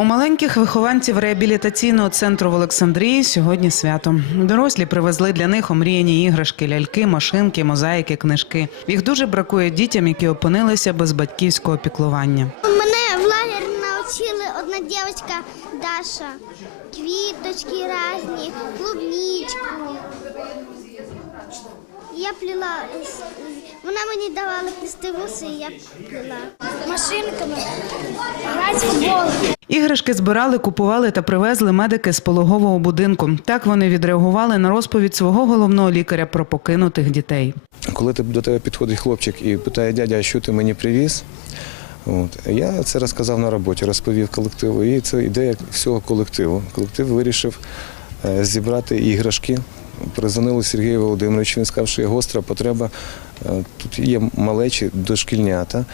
У маленьких вихованців реабілітаційного центру в Олександрії сьогодні свято. Дорослі привезли для них омріяні іграшки, ляльки, машинки, мозаїки, книжки. Їх дуже бракує дітям, які опинилися без батьківського піклування. Мене в лагер навчили одна дівчинка Даша. Квіточки різні, клубничку. Я плела, с- вона мені давала плести вуси, і я плела. Машинками, грати в футбол. Іграшки збирали, купували та привезли медики з пологового будинку. Так вони відреагували на розповідь свого головного лікаря про покинутих дітей. Коли ти- до тебе підходить хлопчик і питає, дядя, що ти мені привіз? От. Я це розказав на роботі, розповів колективу. І це ідея всього колективу. Колектив вирішив е, зібрати іграшки. Призвонили Сергію Володимировичу, він сказав, що є гостра потреба. Е, Тут є малечі дошкільнята,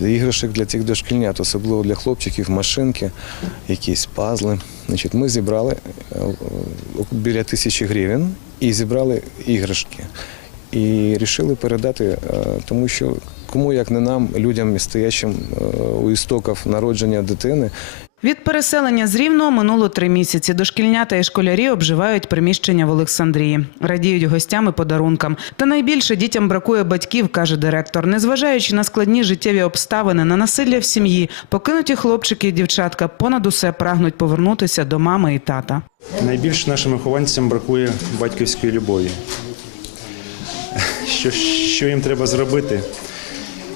іграшок для цих дошкільнят, особливо для хлопчиків, машинки, якісь пазли. Значить, ми зібрали е, е, біля тисячі гривень і зібрали іграшки. І вирішили передати, тому що кому як не нам, людям, стоячим у істоків народження дитини, Від переселення з Рівного минуло три місяці. Дошкільнята і школярі обживають приміщення в Олександрії, радіють гостям і подарункам. Та найбільше дітям бракує батьків, каже директор. Незважаючи на складні життєві обставини, на насилля в сім'ї, покинуті хлопчики і дівчатка понад усе прагнуть повернутися до мами і тата. Найбільше нашим вихованцям бракує батьківської любові. Що, що їм треба зробити?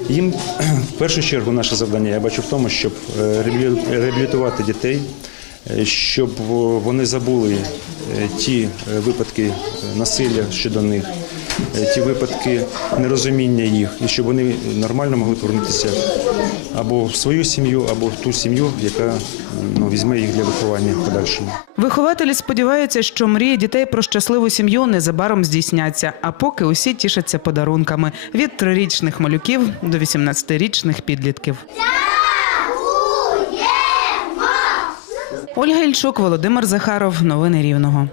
Їм в першу чергу наше завдання я бачу в тому, щоб е, реабілітувати дітей, е, щоб вони забули е, ті випадки насилля щодо них, ті випадки нерозуміння їх, і щоб вони нормально могли повернутися або в свою сім'ю, або в ту сім'ю, яка ну, візьме їх для виховання в подальшому. Вихователі сподіваються, що мрії дітей про щасливу сім'ю незабаром здійсняться. А поки усі тішаться подарунками від трирічних малюків до 18-річних підлітків. Ольга Ільчук, Володимир Захаров. Новини Рівного.